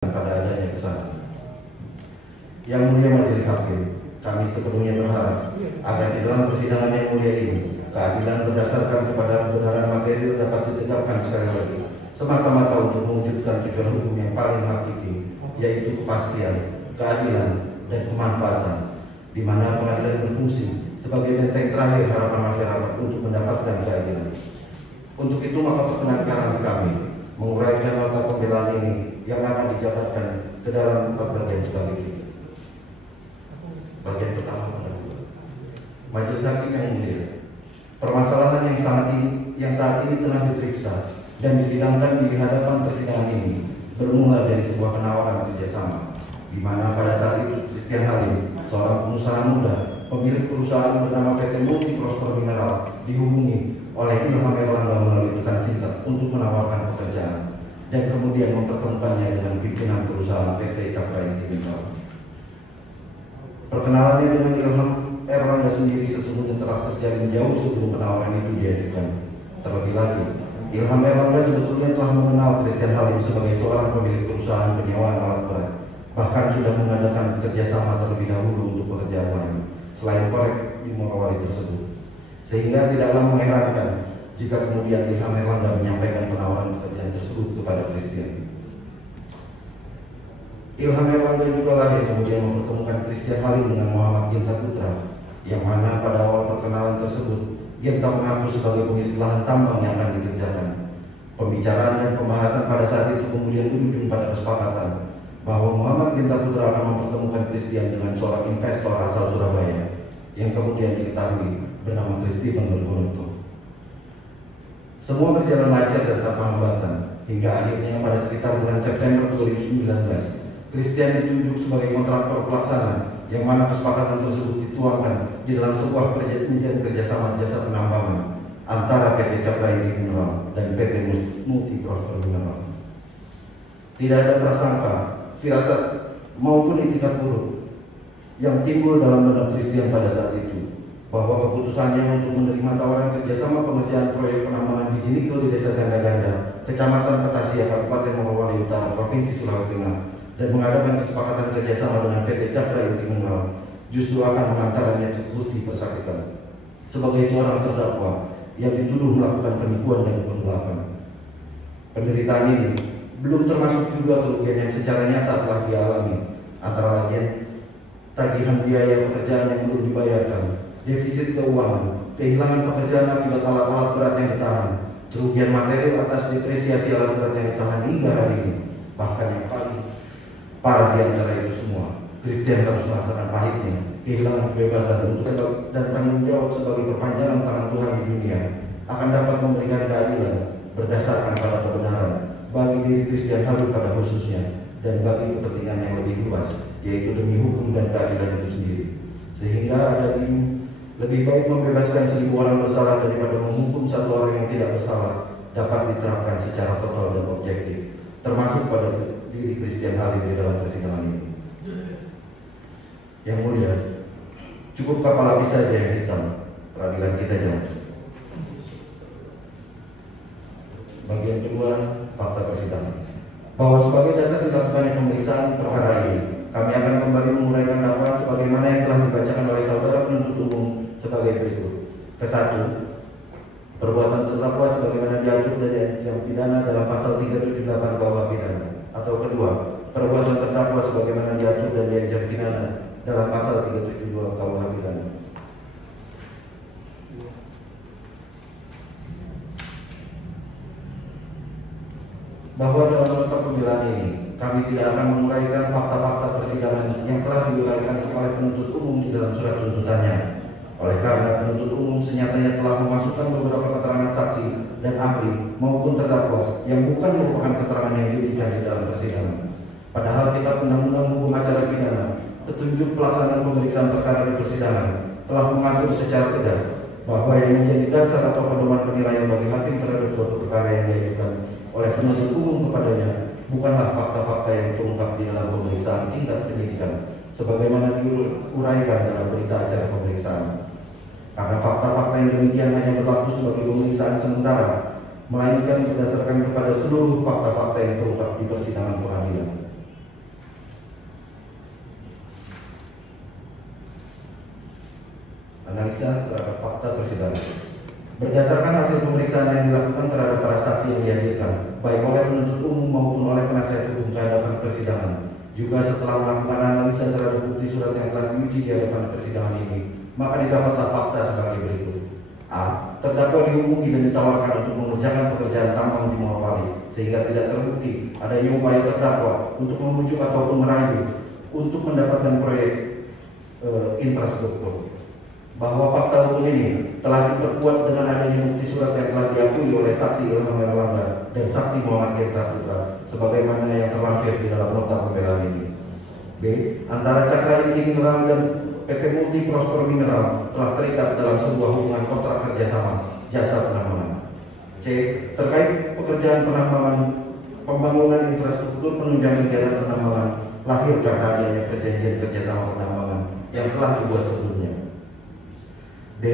pada adanya kesalahan. Yang mulia majelis hakim, kami sepenuhnya berharap agar di dalam persidangan yang mulia ini keadilan berdasarkan kepada kebenaran material dapat ditegakkan sekali lagi, semata-mata untuk mewujudkan tujuan hukum yang paling hakiki, yaitu kepastian, keadilan, dan kemanfaatan, di mana pengadilan berfungsi sebagai benteng terakhir harapan masyarakat untuk mendapatkan keadilan. Untuk itu maka perkenankan kami menguraikan nota pembelaan ini yang akan dijabarkan ke dalam 4 bagian sekaligus. Bagian pertama, majelis hakim yang mulia, permasalahan yang saat ini telah diperiksa dan disidangkan di hadapan persidangan ini bermula dari sebuah penawaran kerjasama, di mana pada saat itu Christian Halim, seorang pengusaha muda, pemilik perusahaan bernama PT Multi Prosper Mineral, dihubungi oleh Ilham Erlangga melalui pesan singkat untuk menawarkan pekerjaan, dan kemudian mempertemukannya dengan pimpinan perusahaan PT Capra Mineral. Perkenalannya dengan Ilham Erlangga sendiri sesungguhnya telah terjadi jauh sebelum penawaran itu diajukan. Terlebih lagi, Ilham Erlangga sebetulnya telah mengenal Christian Halim sebagai seorang pemilik perusahaan penyewaan alat berat, bahkan sudah mengadakan kerjasama terlebih dahulu untuk pekerjaan lain selain korek di Morowali tersebut. Sehingga tidaklah mengherankan jika kemudian Ilham Erlangga menyampaikan penawaran pekerjaan tersebut kepada Christian. Ilham Erlangga juga lah yang kemudian mempertemukan Christian Halim dengan Muhammad Genta Putra, yang mana pada awal perkenalan tersebut Genta mengaku sebagai pemilik lahan tambang yang akan dikerjakan. Pembicaraan dan pembahasan pada saat itu kemudian berujung pada kesepakatan bahwa Muhammad Genta Putra akan mempertemukan Christian dengan seorang investor asal Surabaya yang kemudian diketahui bernama Christopher Bergonoto. Semua berjalan lancar dan tanpa hambatan hingga akhirnya pada sekitar bulan September 2019 Christian ditunjuk sebagai kontraktor pelaksana, yang mana kesepakatan tersebut dituangkan di dalam sebuah perjanjian kerjasama jasa penambangan antara PT Capra Mineral dan PT Multi Prosper Mineral. Tidak ada prasangka, firasat maupun itikat buruk yang timbul dalam benak Christian pada saat itu, bahwa keputusannya untuk menerima tawaran kerjasama pengerjaan proyek penambangan biji nikel di Desa Ganda-Ganda, Kecamatan Petasia, Kabupaten Morowali Utara, Provinsi Sulawesi Tengah, dan mengadakan kesepakatan kerjasama dengan PT Capra Mineral justru akan mengantaranya ke kursi persakitan sebagai seorang terdakwa yang dituduh melakukan penipuan dan penggelapan. Penderitaan ini belum termasuk juga kerugian yang secara nyata telah dialami, antara lain tagihan biaya pekerjaan yang belum dibayarkan, defisit keuangan, kehilangan pekerjaan akibat alat-alat berat yang ditahan, kerugian material atas depresiasi alat berat yang ditahan hingga hari ini. Bahkan yang paling parah di antara itu semua, Christian harus merasakan pahitnya kehilangan kebebasan untuk dan tanggung jawab sebagai perpanjangan tangan Tuhan di dunia akan dapat memberikan keadilan berdasarkan pada kebenaran bagi diri Christian Halim pada khususnya dan bagi kepentingan yang lebih luas, yaitu demi hukum dan keadilan itu sendiri. Sehingga ada lebih baik membebaskan 1000 orang bersalah daripada menghukum 1 orang yang tidak bersalah dapat diterapkan secara total dan objektif, termasuk pada diri Christian Halim di dalam persidangan ini. Yang mulia, cukup kapal api saja yang hitam, peradilan kita jangan. Bagian kedua, fakta persidangan. Bahwa sebagai dasar dilakukannya pemeriksaan perkara ini, kami akan kembali menguraikan dakwaan sebagaimana yang telah dibacakan oleh saudara penuntut umum sebagai berikut. Ke-1, perbuatan terdakwa sebagaimana diatur dari ancaman pidana dalam pasal 378 KUH pidana. Atau kedua, perbuatan terdakwa sebagaimana diatur dan diancam pidana dalam pasal 372 KUH pidana. Bahwa dalam nota pembelaan ini kami tidak akan menguraikan fakta-fakta persidangan yang telah diuraikan oleh penuntut umum di dalam surat tuntutannya. Oleh karena penuntut umum senyatanya telah memasukkan beberapa keterangan saksi dan ahli maupun terdakwa yang bukan merupakan keterangan yang diberikan di dalam persidangan. Padahal kitab Undang-Undang Hukum Acara Pidana, petunjuk pelaksanaan pemeriksaan perkara di persidangan, telah mengatur secara tegas bahwa yang menjadi dasar atau pedoman penilaian bagi hakim terhadap suatu perkara yang diajukan oleh penuntut umum kepadanya bukanlah fakta-fakta yang terungkap di dalam pemeriksaan tingkat penyidikan sebagaimana diuraikan dalam berita acara pemeriksaan. Karena fakta-fakta yang demikian hanya berlaku sebagai pemeriksaan sementara, melainkan berdasarkan kepada seluruh fakta-fakta yang terungkap di persidangan pengadilan. analisa terhadap fakta persidangan. Berdasarkan hasil pemeriksaan yang dilakukan terhadap para saksi yang dihadirkan, baik oleh penuntut umum maupun oleh penasihat hukum kehadapan persidangan, juga setelah melakukan analisa terhadap bukti surat yang telah diuji di hadapan persidangan ini, maka didapatlah fakta sebagai berikut. A. Terdakwa dihubungi dan ditawarkan untuk mengerjakan pekerjaan tambang di Morowali, sehingga tidak terbukti adanya upaya terdakwa untuk membujuk ataupun merayu untuk mendapatkan proyek infrastruktur. Bahwa fakta hukum ini telah diperkuat dengan adanya bukti surat yang telah diakui oleh saksi Ilham Erlangga dan saksi Muhammad Genta Putra sebagaimana yang terlampir di dalam nota pembelaan ini. B. Antara Cakra Inti Mineral dan PT Multi Prosper Mineral telah terikat dalam sebuah hubungan kontrak kerjasama jasa penambangan. C. Terkait pekerjaan penambangan pembangunan infrastruktur penunjang kegiatan penambangan lahir karena adanya perjanjian kerjasama penambangan yang telah dibuat sebelumnya. D.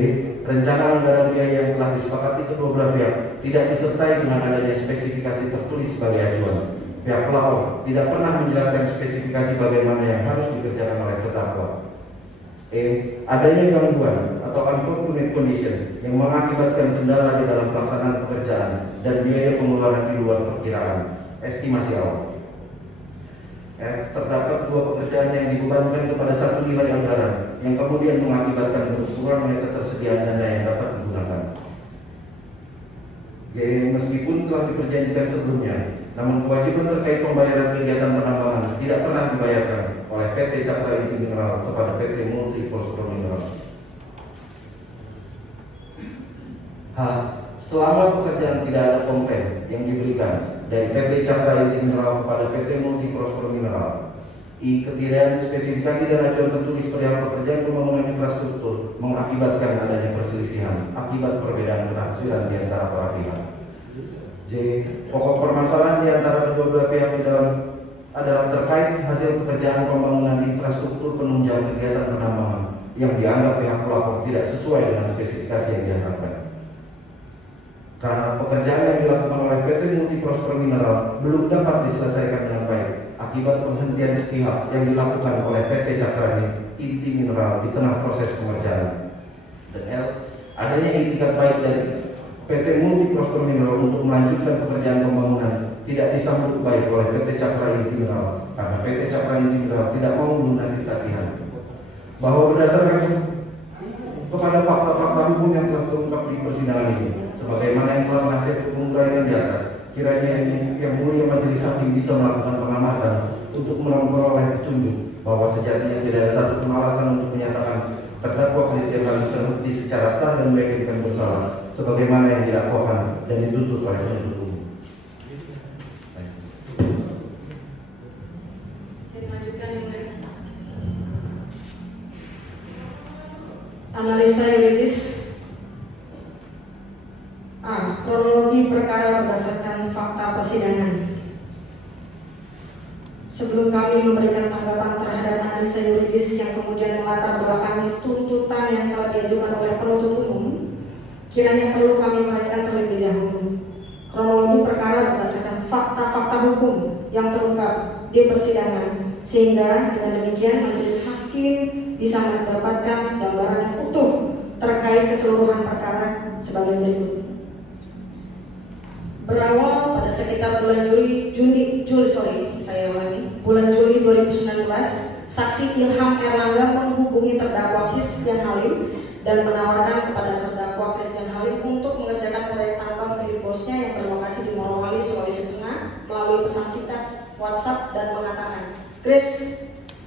Rencana anggaran biaya yang telah disepakati kedua belah pihak tidak disertai dengan adanya spesifikasi tertulis sebagai acuan. Pihak pelapor tidak pernah menjelaskan spesifikasi bagaimana yang harus dikerjakan oleh terdakwa. E. Adanya gangguan atau unfortunate condition yang mengakibatkan kendala di dalam pelaksanaan pekerjaan dan biaya pengeluaran di luar perkiraan. Estimasi awal. F. Terdapat dua pekerjaan yang dibebankan kepada satu nilai anggaran yang kemudian mengakibatkan berkurangnya ketersediaan dana yang dapat digunakan. G. Meskipun telah diperjanjikan sebelumnya, namun kewajiban terkait pembayaran kegiatan penambangan tidak pernah dibayarkan oleh PT Cakra Inti Mineral kepada PT Multi Prosper Mineral. H. Selama pekerjaan tidak ada komplain yang diberikan dari PT Cakra Inti Mineral kepada PT Multi Prosper Mineral. I. Ketiadaan spesifikasi dan acuan tertulis perihal pekerjaan pembangunan infrastruktur mengakibatkan adanya perselisihan akibat perbedaan penafsiran di antara para pihak. J. Pokok permasalahan di antara kedua belah pihak di dalam adalah terkait hasil pekerjaan pembangunan infrastruktur penunjang kegiatan penambangan yang dianggap pihak pelapor tidak sesuai dengan spesifikasi yang diharapkan. Karena pekerjaan yang dilakukan oleh PT Multi Prosper Mineral belum dapat diselesaikan dengan baik akibat penghentian sepihak yang dilakukan oleh PT Cakra Inti Mineral di tengah proses pengerjaan. Dan L. Adanya itikat baik dari PT Multi Prosper Mineral untuk melanjutkan pekerjaan pembangunan tidak disambut baik oleh PT Cakra Inti Mineral karena PT Cakra Inti Mineral tidak mau melunasi tagihan. Bahwa berdasarkan kepada fakta-fakta hukum yang telah terungkap di persidangan ini, sebagaimana yang telah penasihat hukum uraikan di atas, kiranya yang mulia majelis hakim bisa melakukan pengamatan untuk memperoleh petunjuk bahwa sejatinya tidak ada satu pun alasan untuk menyatakan terdakwa Christian Halim terbukti secara sah dan meyakinkan bersalah sebagaimana yang didakwakan dan dituntut oleh penuntut umum. Analisa yuridis. A. Kronologi perkara berdasarkan fakta persidangan. Sebelum kami memberikan tanggapan terhadap analisa yuridis yang kemudian melatar belakangi tuntutan yang telah diajukan oleh penuntut umum, kiranya perlu kami uraikan terlebih dahulu kronologi perkara berdasarkan fakta-fakta hukum yang terungkap di persidangan, sehingga dengan demikian majelis hakim bisa mendapatkan gambaran yang utuh terkait keseluruhan perkara sebagai berikut. Berawal pada sekitar bulan bulan Juli 2019, saksi Ilham Erlangga menghubungi terdakwa Christian Halim dan menawarkan kepada terdakwa Christian Halim untuk mengerjakan proyek tambang milik bosnya yang berlokasi di Morowali, Sulawesi Tengah melalui pesan singkat WhatsApp dan mengatakan, "Chris,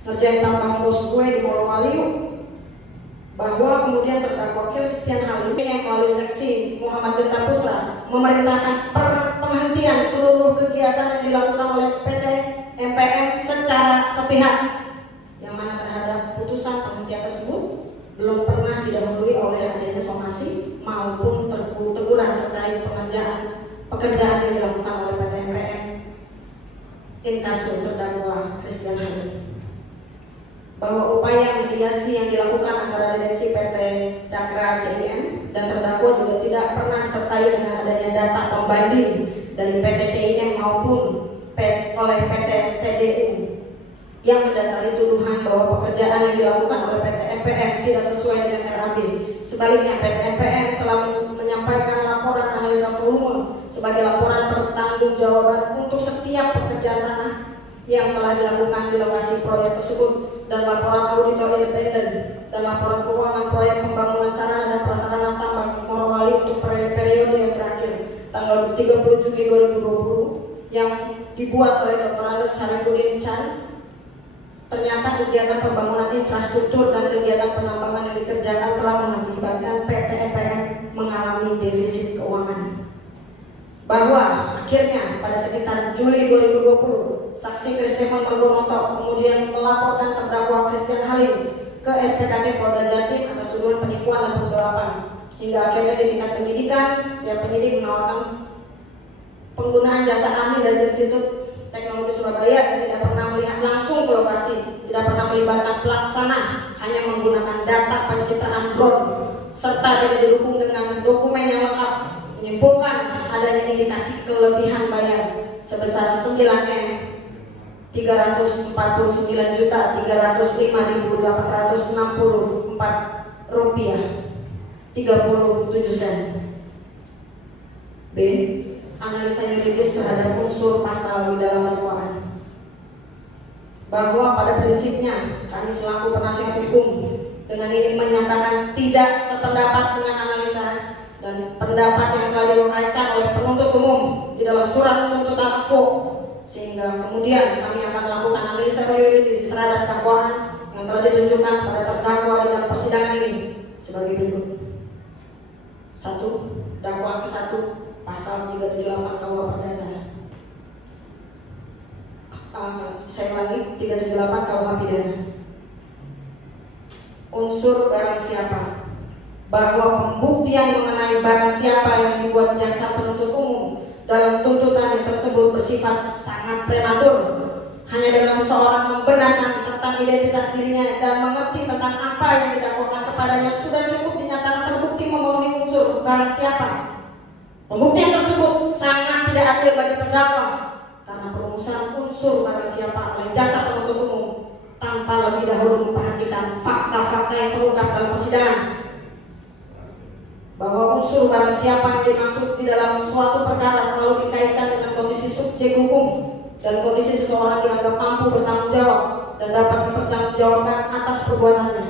ngerjain tambang bos gue di Morowali yuk." Bahwa kemudian terdakwa Christian Halim yang melalui seksi Muhammad Genta Putra memerintahkan penghentian seluruh kegiatan yang dilakukan oleh PT MPM secara sepihak, yang mana terhadap putusan penghentian tersebut belum pernah didahului oleh adanya somasi maupun teguran terkait pekerjaan yang dilakukan oleh PT MPM inkasu terdakwa Christian Halim. Bahwa upaya mediasi yang dilakukan antara direksi PT Cakra CIM dan terdakwa juga tidak pernah disertai dengan adanya data pembanding dari PT CIM maupun oleh PT TDU yang mendasari tuduhan bahwa pekerjaan yang dilakukan oleh PT MPM tidak sesuai dengan RAB. Sebaliknya, PT MPM telah menyampaikan laporan analisa volume sebagai laporan pertanggungjawaban untuk setiap pekerjaan tanah yang telah dilakukan di lokasi proyek tersebut, dan laporan auditor independen dan laporan keuangan proyek pembangunan sarana dan prasarana tambang Morowali untuk periode yang berakhir tanggal 30 Juni 2020 yang dibuat oleh Dr. Andes Sarifudin Chan. Ternyata kegiatan pembangunan infrastruktur dan kegiatan penambangan yang dikerjakan telah mengakibatkan PT MPM mengalami defisit keuangan. Bahwa akhirnya pada sekitar Juli 2020, saksi Kristian Margonoto kemudian melaporkan terdakwa Christian Halim ke SPKT Polda Jatim atas tuduhan penipuan dan penggelapan. Hingga akhirnya di tingkat penyidikan, penyidik menawarkan penggunaan jasa ahli dari Institut Teknologi Surabaya yang tidak pernah melihat langsung ke lokasi, tidak pernah melibatkan pelaksana, hanya menggunakan data pencitraan drone, serta tidak didukung dengan dokumen yang lengkap, menyimpulkan adanya indikasi kelebihan bayar sebesar 9M 349.305.864 rupiah 37 sen. B. Analisa yuridis terhadap unsur pasal di dalam dakwaan. Bahwa pada prinsipnya kami selaku penasihat hukum dengan ini menyatakan tidak sependapat dengan analisa dan pendapat yang telah diuraikan oleh penuntut umum di dalam surat tuntutan aku, sehingga kemudian kami akan melakukan analisa yuridis terhadap dakwaan yang telah ditunjukkan pada terdakwa di dalam persidangan ini sebagai berikut. 1. Dakwaan ke-1 pasal 378 KUH Perdata. Saya ulangi, 378 KUH Pidana. Unsur barang siapa. Bahwa pembuktian mengenai barang siapa yang dibuat jaksa penuntut umum dalam tuntutan yang tersebut bersifat sangat prematur. Hanya dengan seseorang membenarkan tentang identitas dirinya dan mengerti tentang apa yang didakwakan kepadanya sudah cukup dinyatakan terbukti memenuhi unsur barang siapa. Pembuktian tersebut sangat tidak adil bagi terdakwa karena perumusan unsur barang siapa oleh jaksa penuntut umum tanpa lebih dahulu memperhatikan fakta-fakta yang terungkap dalam persidangan. Bahwa unsur barang siapa yang dimaksud di dalam suatu perkara selalu dikaitkan dengan kondisi subjek hukum dan kondisi seseorang dianggap mampu bertanggung jawab dan dapat dipertanggungjawabkan atas perbuatannya.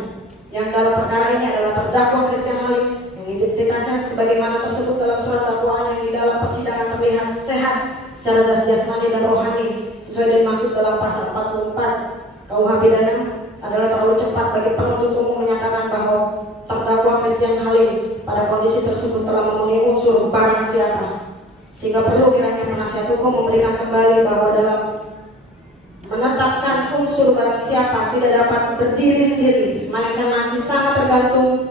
Yang dalam perkara ini adalah terdakwa Christian Halim yang identitasnya sebagaimana tersebut dalam surat dakwaan yang di dalam persidangan terlihat sehat secara jasmani dan rohani sesuai dengan maksud dalam pasal 44 KUH Pidana adalah terlalu cepat bagi penuntut umum menyatakan bahwa terdakwa Christian Halim pada kondisi tersebut telah memenuhi unsur barang siapa, sehingga perlu kiranya penasihat hukum memberikan kembali bahwa dalam menetapkan unsur barang siapa tidak dapat berdiri sendiri, melainkan masih sangat bergantung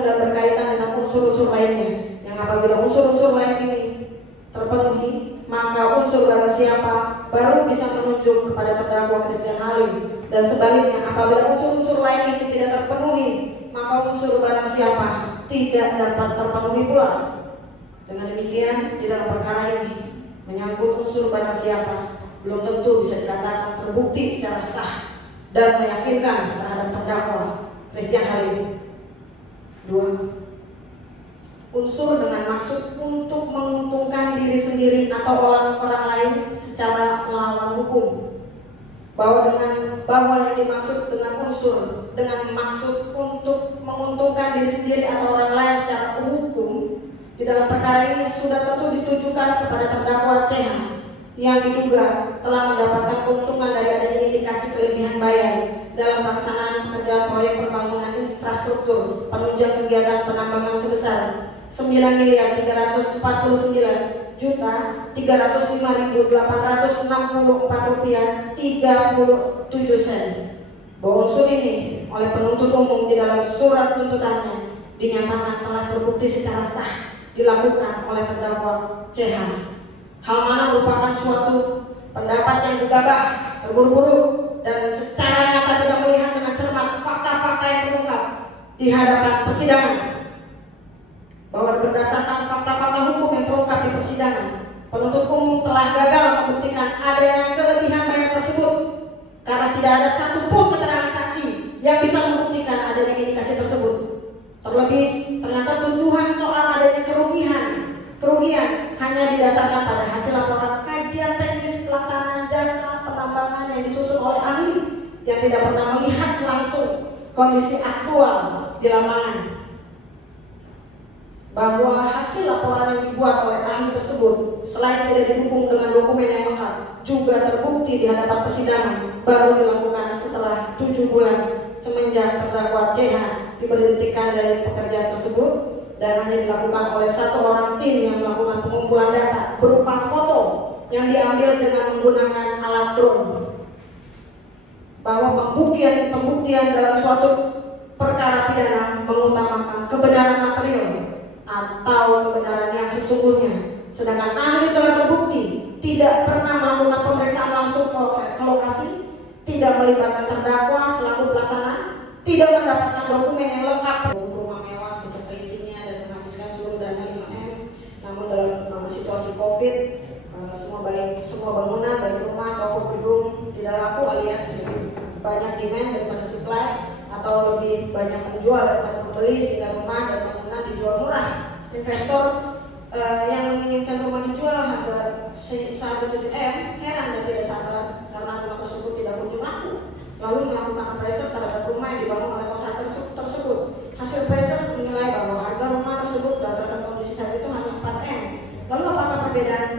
dan berkaitan dengan unsur-unsur lainnya, yang apabila unsur-unsur lain ini terpenuhi, maka unsur barang siapa baru bisa menunjuk kepada terdakwa Christian Halim, dan sebaliknya apabila unsur-unsur lain itu tidak terpenuhi, maka unsur barang siapa tidak dapat terpenuhi pula. Dengan demikian, di dalam perkara ini menyangkut unsur barang siapa belum tentu bisa dikatakan terbukti secara sah dan meyakinkan terhadap terdakwa Christian Halim. 2. Unsur dengan maksud untuk menguntungkan diri sendiri atau orang lain secara melawan hukum. Bahwa yang dimaksud dengan unsur dengan maksud untuk menguntungkan diri sendiri atau orang lain secara hukum di dalam perkara ini sudah tentu ditujukan kepada terdakwa CH yang diduga telah mendapatkan keuntungan dari adanya indikasi kelebihan bayar dalam pelaksanaan pekerjaan proyek pembangunan infrastruktur penunjang kegiatan penambangan sebesar 9.349.305.864 rupiah 37 sen. Bahwa unsur ini oleh penuntut umum di dalam surat tuntutannya dinyatakan telah terbukti secara sah dilakukan oleh terdakwa CH. Hal mana merupakan suatu pendapat yang gegabah, terburu-buru, dan secara nyata tidak melihat dengan cermat fakta-fakta yang terungkap di hadapan persidangan. Bahwa berdasarkan fakta-fakta hukum yang terungkap di persidangan, penuntut umum telah gagal membuktikan adanya kelebihan bayar tersebut karena tidak ada satupun keterangan saksi yang bisa membuktikan adanya indikasi tersebut. Terlebih, ternyata tuduhan soal adanya kerugian hanya didasarkan pada hasil laporan kajian teknis pelaksanaan jasa penambangan yang disusun oleh ahli yang tidak pernah melihat langsung kondisi aktual di lapangan. Bahwa hasil laporan yang dibuat oleh ahli tersebut selain tidak didukung dengan dokumen yang lengkap, juga terbukti di hadapan persidangan baru dilakukan setelah 7 bulan semenjak terdakwa CH diberhentikan dari pekerjaan tersebut, dan hanya dilakukan oleh satu orang tim yang melakukan pengumpulan data berupa foto yang diambil dengan menggunakan alat drone. Bahwa pembuktian dalam suatu perkara pidana mengutamakan kebenaran material atau kebenaran yang sesungguhnya, sedangkan ahli telah terbukti tidak pernah melakukan pemeriksaan langsung ke lokasi, tidak melibatkan terdakwa selaku pelaksana, tidak mendapatkan dokumen yang lengkap, rumah mewah beserta isinya dan menghabiskan seluruh dana 5M. Namun dalam situasi COVID, semua bangunan baik rumah ataupun gedung tidak laku, alias banyak demand daripada supply, atau lebih banyak penjual daripada pembeli, sehingga rumah dan bangunan dijual murah. Investor yang menginginkan rumah dijual harga 7M heran dan tidak sabar karena rumah tersebut tidak kunjung laku, lalu melakukan appraisal terhadap rumah yang dibangun oleh kontraktor tersebut. Hasil appraisal menilai bahwa harga rumah tersebut berdasarkan kondisi saat itu hanya 4M. Lalu apakah perbedaan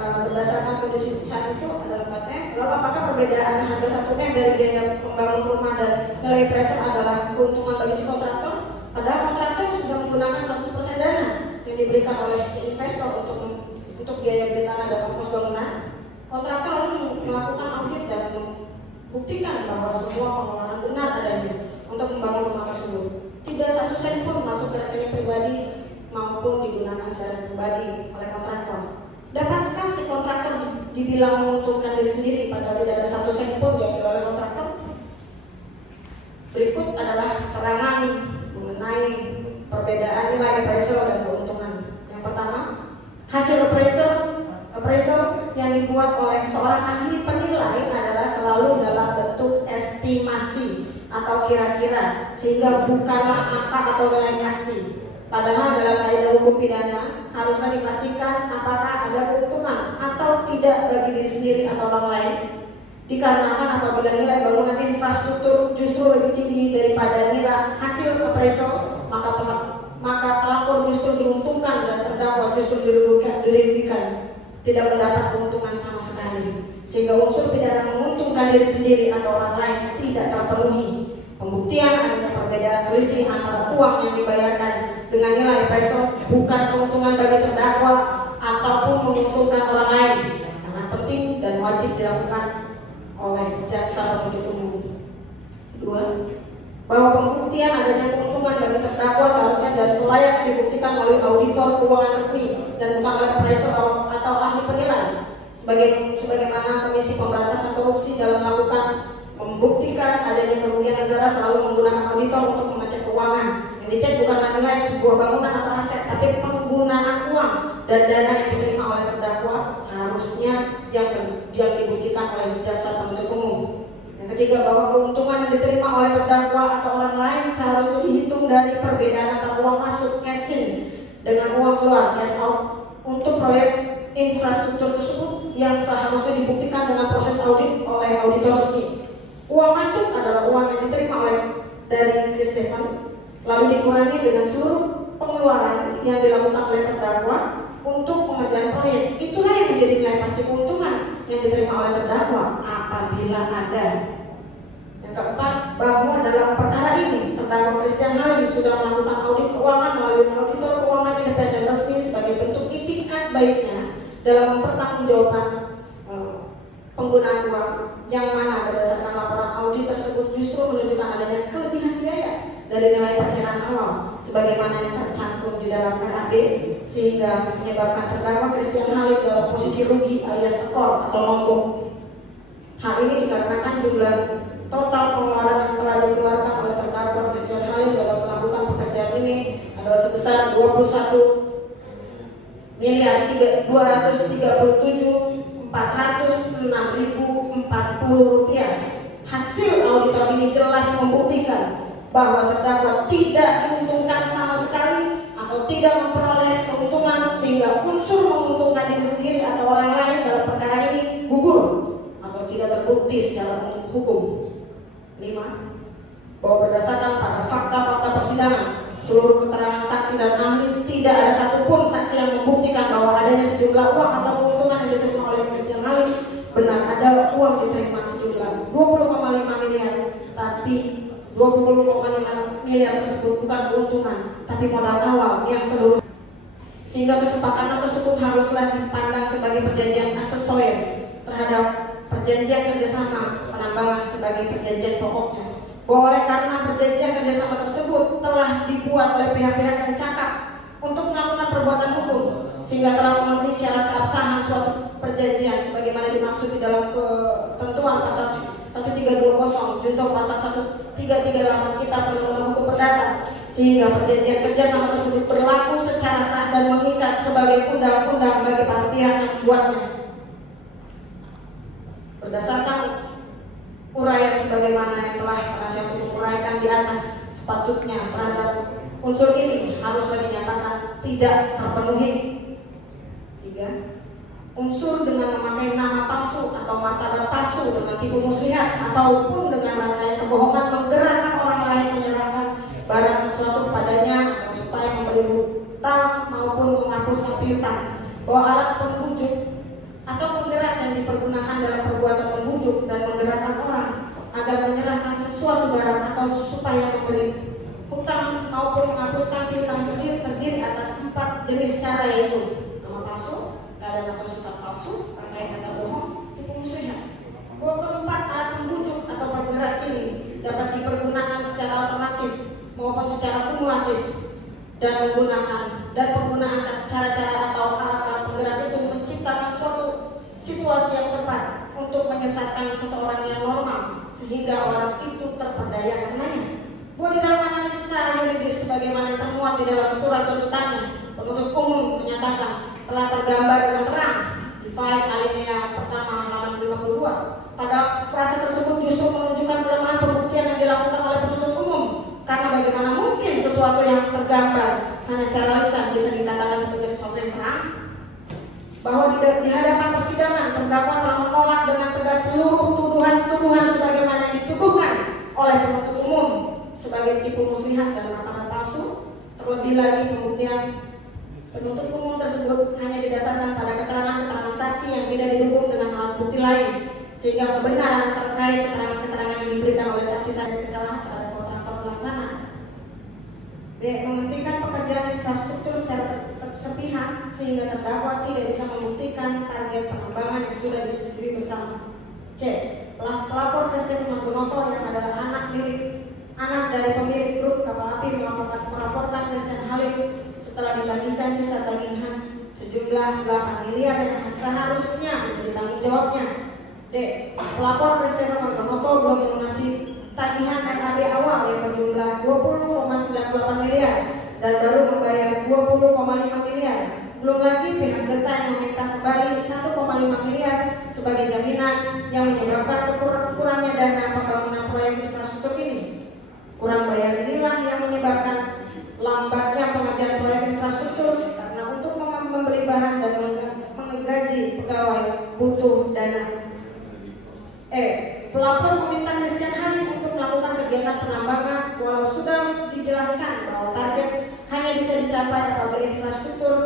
berdasarkan kondisi saat itu adalah 4M? Lalu apakah perbedaan harga 1M dari biaya membangun rumah dan nilai appraisal adalah keuntungan bagi si kontraktor? Padahal kontraktor sudah menggunakan 100% dana yang diberikan oleh si investor untuk biaya beli tanah dan ongkos bangunan. Kontraktor lalu melakukan audit dan membuktikan bahwa semua pengeluaran benar adanya untuk membangun rumah tersebut. Tidak satu sen pun masuk ke rekening pribadi maupun digunakan secara pribadi oleh kontraktor. Dapatkah si kontraktor dibilang menguntungkan diri sendiri padahal tidak ada satu sen pun diambil oleh kontraktor? Berikut adalah keterangan mengenai perbedaan nilai appraisal dan keuntungan. Yang pertama, hasil appraisal yang dibuat oleh seorang ahli penilai adalah selalu dalam bentuk estimasi atau kira-kira, sehingga bukanlah angka atau nilai pasti. Padahal dalam kaidah hukum pidana harusnya dipastikan apakah ada keuntungan atau tidak bagi diri sendiri atau orang lain. Dikarenakan apabila nilai bangunan infrastruktur justru lebih tinggi daripada nilai hasil appraisal, maka pelapor justru diuntungkan dan terdakwa justru dirugikan, tidak mendapat keuntungan sama sekali, sehingga unsur pidana menguntungkan diri sendiri atau orang lain tidak terpenuhi. Pembuktian adanya perbedaan selisih antara uang yang dibayarkan dengan nilai appraisal bukan keuntungan bagi terdakwa ataupun menguntungkan orang lain sangat penting dan wajib dilakukan oleh jaksa penuntut umum. Kedua, bahwa pembuktian adanya keuntungan bagi terdakwa seharusnya dan selayaknya dibuktikan oleh auditor keuangan resmi dan bukan oleh appraisal atau ahli penilai. Sebagaimana Komisi Pemberantasan Korupsi dalam melakukan membuktikan adanya kerugian negara selalu menggunakan auditor untuk mengecek keuangan. Yang dicek bukanlah nilai sebuah bangunan atau aset, tapi penggunaan uang dan dana yang diterima oleh terdakwa harusnya yang dibuktikan oleh jaksa penuntut umum. Yang ketiga, bahwa keuntungan yang diterima oleh terdakwa atau orang lain seharusnya dihitung dari perbedaan antara uang masuk cash in dengan uang keluar cash out untuk proyek infrastruktur tersebut yang seharusnya dibuktikan dengan proses audit oleh auditor resmi. Uang masuk adalah uang yang diterima dari Chris Stefan, lalu dikurangi dengan seluruh pengeluaran yang dilakukan oleh terdakwa untuk pengerjaan proyek. Itulah yang menjadi nilai pasti keuntungan yang diterima oleh terdakwa apabila ada. Yang keempat, bahwa dalam perkara ini terdakwa Christian Halim sudah melakukan audit keuangan melalui auditor keuangan independen resmi sebagai bentuk itikat baiknya dalam mempertanggungjawabkan penggunaan uang, yang mana berdasarkan laporan audit tersebut justru menunjukkan adanya kelebihan biaya dari nilai perkiraan awal sebagaimana yang tercantum di dalam RAB, sehingga menyebabkan terdakwa Christian Halim dalam posisi rugi alias tekor atau nombok. Hal ini dikarenakan jumlah total pengeluaran yang telah dikeluarkan oleh terdakwa Christian Halim dalam melakukan pekerjaan ini adalah sebesar 21.237.406.040 rupiah hasil auditor ini jelas membuktikan bahwa terdakwa tidak diuntungkan sama sekali atau tidak memperoleh keuntungan sehingga unsur menguntungkan diri sendiri atau orang lain dalam perkara ini gugur atau tidak terbukti secara hukum. 5. Bahwa berdasarkan pada fakta-fakta persidangan, seluruh keterangan saksi dan ahli, tidak ada satupun saksi yang membuktikan bahwa adanya sejumlah uang atau keuntungan yang diterima oleh Christian Halim. Benar ada uang diterima sejumlah 20,5 miliar, tapi 20,5 miliar tersebut bukan keuntungan, tapi modal awal yang seluruh. Sehingga kesepakatan tersebut haruslah dipandang sebagai perjanjian aksesoris terhadap perjanjian kerjasama penambangan sebagai perjanjian pokoknya. Bahwa oleh karena perjanjian kerjasama tersebut telah dibuat oleh pihak-pihak yang cakap untuk melakukan perbuatan hukum, sehingga telah memenuhi syarat keabsahan suatu perjanjian sebagaimana dimaksud di dalam ketentuan pasal 1320 junto pasal 1338 Kitab Undang-Undang Hukum Perdata, sehingga perjanjian kerjasama tersebut berlaku secara sah dan mengikat sebagai undang-undang bagi para pihak yang membuatnya. Berdasarkan uraian sebagaimana yang telah penasihat hukum uraikan di atas, sepatutnya terhadap unsur ini haruslah dinyatakan tidak terpenuhi. 3. Unsur dengan memakai nama palsu atau martabat palsu dengan tipu muslihat ataupun dengan rangkaian kebohongan menggerakkan orang lain menyerahkan barang sesuatu kepadanya atau supaya memberi hutang maupun menghapuskan piutang. Bahwa alat pembujuk atau penggerak yang dipergunakan dalam perbuatan membujuk dan menggerakkan orang agar menyerahkan sesuatu barang atau supaya memberi hutang maupun menghapuskan piutang sendiri terdiri atas 4 jenis cara, yaitu nama palsu, keadaan atau sifat palsu, rangkaian kata bohong, tipu muslihat. Bahwa keempat alat pembujuk atau penggerak ini dapat dipergunakan secara alternatif maupun secara kumulatif dan penggunaan cara-cara atau alat-alat penggerak itu menciptakan suatu situasi yang tepat untuk menyesatkan seseorang yang normal sehingga orang itu terperdaya karenanya. Bahwa di dalam analisa yuridis sebagaimana termuat di dalam surat tuntutannya, penuntut umum menyatakan telah tergambar dengan terang di file alinea pertama halaman 52. Pada frase tersebut justru menunjukkan kelemahan pembuktian yang dilakukan oleh penuntut umum, karena bagaimana mungkin sesuatu yang tergambar hanya secara lisan bisa dikatakan sebagai sesuatu yang terang. Bahwa di hadapan persidangan terdakwa telah menolak dengan tegas seluruh tuduhan-tuduhan sebagaimana yang dituduhkan oleh penuntut umum sebagai tipu muslihat dan martabat palsu. Terlebih lagi pembuktian penuntut umum tersebut hanya didasarkan pada keterangan-keterangan saksi yang tidak didukung dengan alat bukti lain, sehingga kebenaran terkait keterangan-keterangan yang diberikan oleh saksi-saksi kesalahan terhadap kontraktor pelaksana. B. Menghentikan pekerjaan infrastruktur secara sepihak sehingga terdakwa tidak bisa membuktikan target penambangan yang sudah disetujui bersama. C. Pelapor Christian Margonoto yang adalah anak dari pemilik grup kapal api melaporkan Christian Halim setelah dibagikan sisa tagihan sejumlah 8 miliar yang seharusnya menjadi tanggung jawabnya. D. Pelapor Christian Margonoto belum melunasi tagihan RAB awal yang berjumlah 20,98 miliar dan baru membayar 20,5 miliar. Belum lagi pihak Genta yang meminta kembali 1,5 miliar sebagai jaminan yang menyebabkan kurangnya dana pembangunan proyek infrastruktur ini. Kurang bayar inilah yang menyebabkan lambatnya pengerjaan proyek infrastruktur, karena untuk membeli bahan dan menggaji pegawai butuh dana. E. Pelapor meminta Christian Halim untuk melakukan kegiatan penambangan walau sudah dijelaskan bahwa target hanya bisa dicapai apabila infrastruktur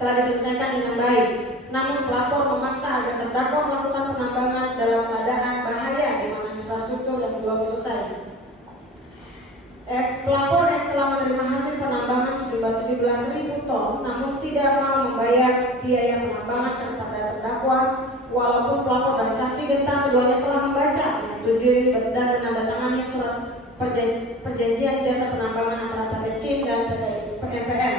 telah diselesaikan dengan baik. Namun pelapor memaksa agar terdakwa melakukan penambangan dalam keadaan bahaya di mana infrastruktur yang belum selesai. F. Pelapor yang telah menerima hasil penambangan sejumlah 17.000 ton namun tidak mau membayar biaya penambangan kepada terdakwa, walaupun pelapor dan saksi Genta keduanya telah membaca, menyetujui dan menandatangani surat perjanjian jasa penambangan antara PT CIM dan PT MPM.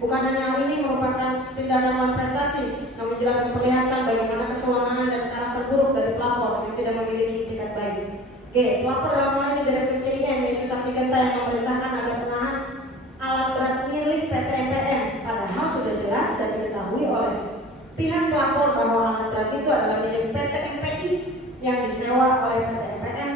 Bukan hanya hal ini merupakan tindakan non-prestasi, namun jelas memperlihatkan bagaimana kesewenangan dan karakter buruk dari pelapor yang tidak memiliki etikat baik. G. Pelapor dalam hal ini dari PCIM yaitu saksi Genta yang memerintahkan agar menahan alat berat milik PT MPM, padahal sudah jelas dan diketahui oleh pihak pelapor bahwa alat berat itu adalah milik PT MPI yang disewa oleh PT MPM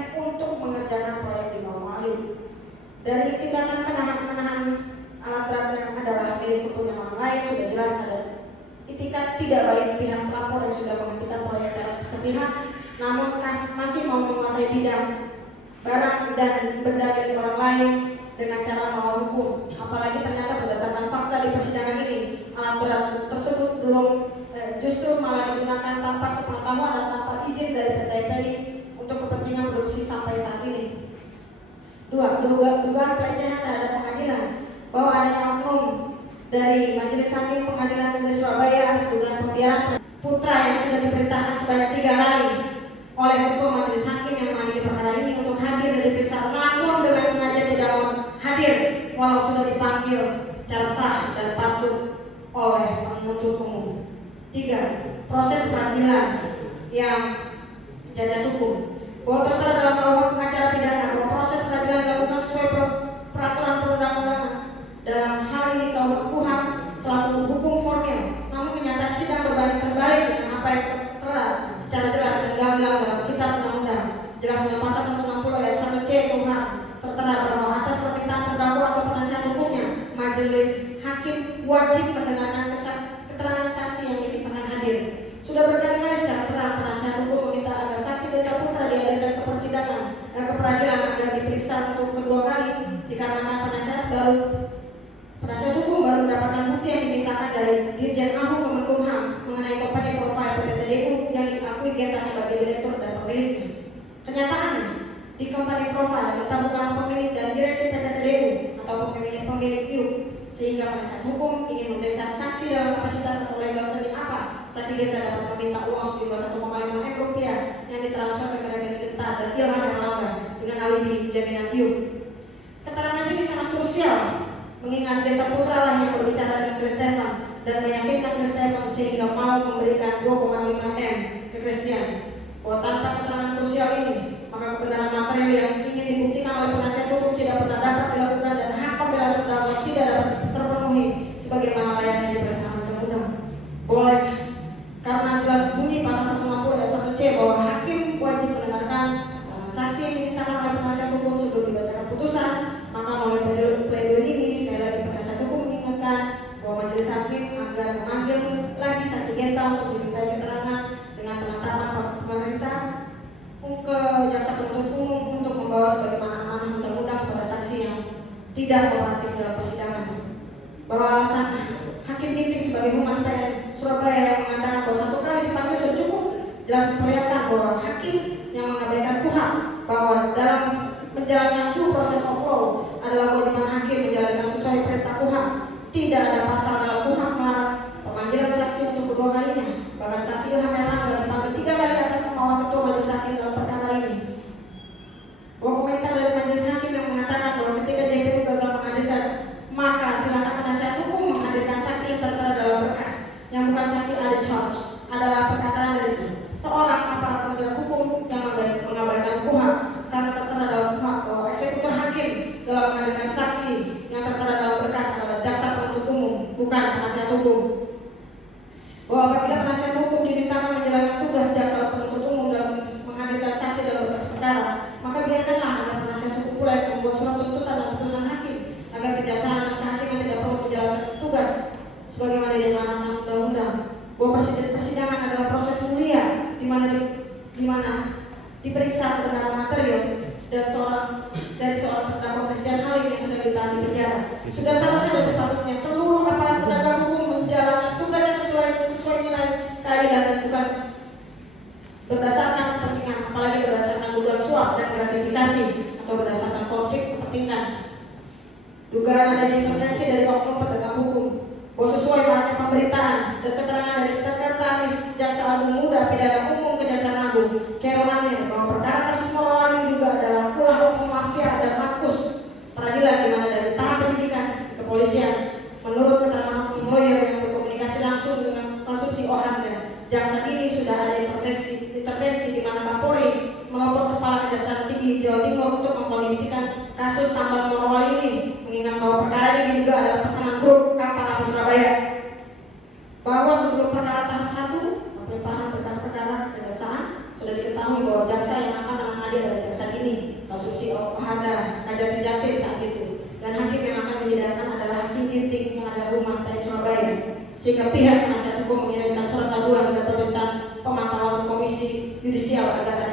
pihak, namun masih mau menguasai bidang barang dan benda dari orang lain dengan cara melawan hukum. Apalagi ternyata berdasarkan fakta di persidangan ini, alat berat tersebut justru malah digunakan tanpa sepengetahuan dan tanpa izin dari PT FPI untuk kepentingan produksi sampai saat ini. 2. Dugaan pelecehan terhadap pengadilan, bahwa adanya oknum dari Majelis Hakim Pengadilan Negeri Surabaya atas dugaan pembiaran putra yang sudah diperintahkan sebanyak 3 kali oleh Ketua Majelis Hakim yang mengadili perkara ini untuk hadir dan diperiksa, namun dengan sengaja tidak mau hadir walau sudah dipanggil secara sah dan patut oleh penuntut umum. 3. Proses peradilan yang cacat hukum, bahwa tertera dalam KUH acara pidana bahwa proses peradilan dilakukan sesuai peraturan perundang-undangan. Dalam hal ini KUH selaku hukum formil, namun kenyataan sidang berbanding terbalik dengan apa yang tertera secara jelas dan gamblang dalam kitab undang-undang. Jelas dalam pasal 160 ayat 1C KUH tertera bahwa atas permintaan terdakwa atau penasihat hukumnya, majelis hakim wajib mendengarkan keterangan saksi yang dimintakan hadir. Sudah berkali-kali secara terang penasihat hukum meminta agar saksi Genta Putra dihadirkan ke persidangan dan ke peradilan agar diperiksa untuk kedua kali, dikarenakan penasihat hukum baru mendapatkan bukti yang dimintakan dari Dirjen Ahu Kemenkumham mengenai company profile PT TDU yang diakui Genta sebagai direktur dan pemiliknya. Kenyataannya, di company profile Genta bukan pemilik dan direksi PT TDU atau pemilik IUP, sehingga penasihat hukum ingin memeriksa saksi dalam kapasitas atau legal standing apa saksi Genta dapat meminta uang sejumlah 1,5 M rupiah yang ditransfer ke rekening Genta dan Ilham Erlangga dengan alibi jaminan IUP. Keterangan ini sangat krusial mengingat Genta Putra lah yang berbicara dengan Kristefan dan meyakinkan Kristefan sehingga mau memberikan 2,5 M ke Christian. Bahwa tanpa keterangan krusial ini, maka kebenaran material yang ingin dibuktikan oleh penasihat hukum tidak pernah dapat dilakukan dan hak pembelaan terdakwa tidak dapat terpenuhi sebagaimana layaknya diperintahkan undang-undang. Boleh karena jelas bunyi pasal 160 ayat 1C bahwa hakim wajib mendengarkan saksi yang dimintakan oleh penasihat hukum sebelum dibacakan putusan. Maka melalui pledoi ini sekali lagi penasihat hukum mengingatkan bahwa majelis hakim agar memanggil lagi saksi Genta untuk dimintai keterangan dengan penetapan pemerintah ke jaksa penuntut umum untuk membawa sebagaimana amanah undang-undang kepada saksi yang tidak kooperatif dalam persidangan. Bahwa alasan Hakim Ginting sebagai Humas PN Surabaya yang mengatakan bahwa 1 kali dipanggil sudah cukup, jelas memperlihatkan bahwa hakim yang mengabaikan KUHP bahwa dalam menjalankan due process of law adalah kewajiban hakim menjalankan sesuai perintah KUHP. Tidak ada pasal dalam KUHP melarang pemanggilan saksi untuk kedua kalinya. Bahkan saksi Ilham Erlangga dipanggil 3 kali atas kemauan ketua majelis hakim dalam perkara ini. Bahwa komentar dari majelis hakim yang mengatakan bahwa ketika JPU gagal menghadirkan, maka silakan penasihat hukum menghadirkan saksi yang tertera dalam berkas yang bukan saksi ada charge, adalah perkataan dari seorang aparat penegak hukum yang mengabaikan KUHP karena tertera dalam KUHP bahwa eksekutor hakim dalam menghadirkan saksi yang tertera dalam berkas adalah jaksa penuntut umum, bukan penasihat hukum. Bahwa apabila penasihat hukum dimintakan menjalankan tugas jaksa penuntut umum dalam menghadirkan saksi dalam berkas perkara, maka biarkanlah agar penasihat hukum pula yang membuat surat tuntutan dan putusan hakim agar kejaksaan dan kehakiman tidak perlu menjalankan tugas sebagaimana diamanatkan undang-undang. Bahwa persidangan adalah proses mulia di mana diperiksa kebenaran material dan dari seorang terdakwa Christian Halim yang sedang ditahan di penjara. Sudah seharusnya dan sepatutnya seluruh aparat penegak hukum menjalankan tugasnya sesuai nilai keadilan dan bukan berdasarkan kepentingan, apalagi berdasarkan dugaan suap dan gratifikasi atau berdasarkan konflik kepentingan. Dugaan adanya intervensi dari oknum penegak hukum, bahwa sesuai maraknya pemberitaan dan keterangan dari Sekretaris Jaksa Agung Muda Pidana Umum Kejaksaan Agung Khairul Amir bahwa perkara kasus Morowali juga adalah ulah oknum mafia dan makus peradilan di mana dari tahap penyidikan kepolisian menurut keterangan oknum lawyer yang berkomunikasi langsung dengan Konsumsi Ohanda, jaksa ini sudah ada intervensi di mana Kapolri melapor Kepala Kejaksaan Tinggi Jawa Timur untuk mengkondisikan kasus tambang Morowali ini, mengingat bahwa perkara ini juga adalah pesanan grup kapal Abu Surabaya. Bahwa sebelum perkara tahap 1, pelimpahan berkas perkara kejaksaan, sudah diketahui bahwa jaksa yang akan menangani adalah jaksa ini, Konsumsi Ohanda, Kajati Jatim saat itu, dan hakim yang akan menyidangkan adalah Hakim Ginting yang ada Humas PN Surabaya. Sehingga pihak penasihat hukum mengirimkan surat aduan dan permintaan pemantauan ke Komisi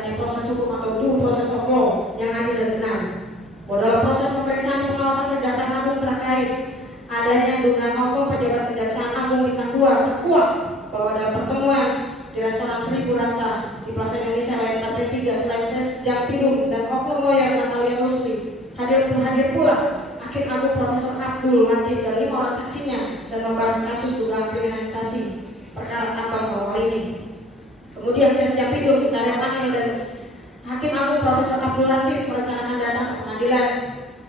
adanya proses hukum atau due process of law yang adil dan benar. Bahwa dalam proses pemeriksaan pengawasan Kejaksaan Agung terkait adanya dugaan oknum pejabat Kejaksaan Agung bintang 2 terkuak bahwa dalam pertemuan di restoran Seribu Rasa di Plaza Indonesia Layan lantai 3 selain Sesjak Pidum dan oknum lawyer Natalia Rusli hadir pula Hakim Agung Profesor Abdul Latif dan 5 orang saksinya dan membahas kasus dugaan kriminalisasi perkara tambang bawah ini. Kemudian Sesjak Pidum Tanda Panggil dan Hakim Agung Profesor Abdul Latif merencanakan datang ke pengadilan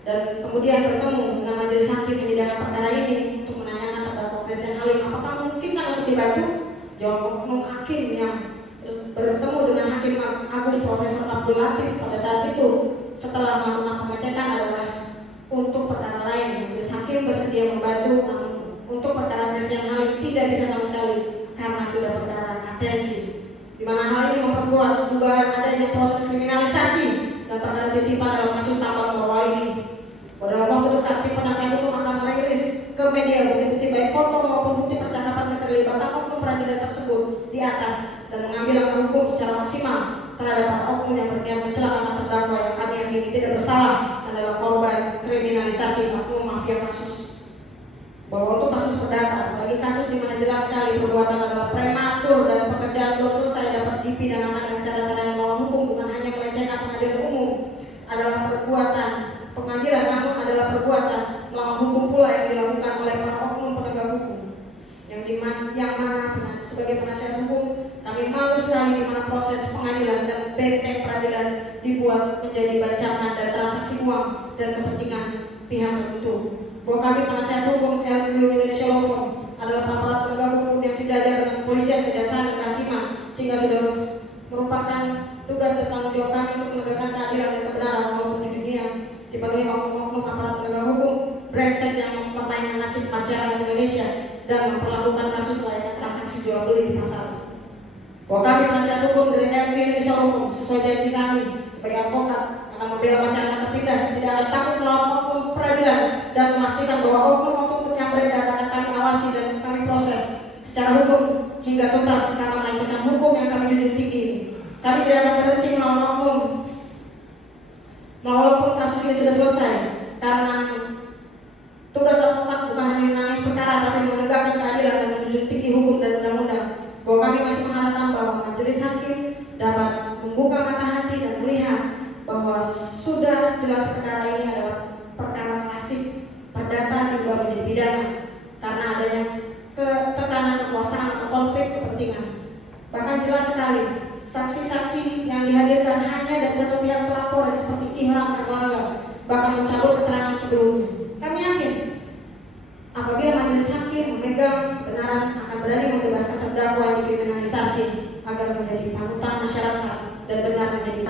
dan kemudian bertemu dengan majelis hakim menyidangkan perkara ini untuk menanyakan terdakwa Christian Halim apakah memungkinkan untuk dibantu. Jawab oknum hakim yang bertemu dengan Hakim Agung Profesor Abdul Latif pada saat itu setelah melakukan pengecekan adalah untuk perkara lain. Majelis hakim bersedia membantu, namun untuk perkara Christian Halim tidak bisa sama sekali karena sudah perkara atensi, di mana hal ini memperkuat dugaan adanya proses kriminalisasi dan perkara titipan dalam kasus tambang bawah ini. Dalam waktu dekat, tim penasihat hukum akan merilis ke media bukti-bukti baik foto maupun bukti percakapan keterlibatan oknum peradilan tersebut di atas dan mengambil langkah hukum secara maksimal terhadap para oknum yang berniat mencelakakan terdakwa yang kami yakini tidak bersalah dan adalah korban kriminalisasi oknum mafia kasus. Bahwa untuk kasus perdata, bagi kasus di mana jelas sekali perbuatan adalah prematur dan pekerjaan belum selesai dapat dipidanakan dengan cara-cara yang melawan hukum, bukan hanya melecehkan pengadilan umum, adalah perbuatan pengadilan, namun adalah perbuatan melawan hukum pula yang dilakukan oleh para oknum penegak hukum. Yang mana sebagai penasihat hukum kami malu sekali di mana proses pengadilan dan benteng peradilan dibuat menjadi bancakan dan transaksi uang dan kepentingan pihak tertentu. Bahwa kami penasihat hukum LQ Indonesia Law Firm adalah aparat penegak hukum yang sejajar dengan kepolisian, kejaksaan, dan kehakiman, sehingga sudah merupakan tugas dan tanggung jawab kami untuk menegakkan keadilan dan kebenaran walaupun di dunia dipenuhi oknum-oknum aparat penegak hukum brengsek yang mempermainkan nasib masyarakat Indonesia dan memperlakukan kasus layaknya transaksi jual beli di pasar. Bahwa kami penasihat hukum dari LQ Indonesia Law Firm sesuai janji kami sebagai advokat akan membela masyarakat tertindas, tidak akan takut melawan oknum peradilan dan memastikan bahwa oknum-oknum yang beredar akan kami awasi dan kami proses secara hukum hingga tuntas karena melecehkan hukum yang kami junjung tinggi. Kami tidak akan berhenti melawan oknum walaupun kasus ini sudah selesai, karena tugas advokat bukan hanya menangani perkara tapi menegakkan keadilan dan menjunjung tinggi hukum dan undang-undang. Bahwa kami masih mengharapkan bahwa majelis hakim dapat membuka mata hati dan melihat bahwa sudah jelas perkara ini adalah perkara klasik perdata diubah menjadi pidana karena adanya tekanan kekuasaan atau konflik kepentingan. Bahkan jelas sekali saksi-saksi yang dihadirkan hanya dari satu pihak pelapor seperti Ilham Erlangga bahkan mencabut keterangan sebelumnya. Kami yakin apabila majelis hakim memegang kebenaran akan berani membebaskan terdakwa yang dikriminalisasi agar menjadi panutan masyarakat dan benar menjadi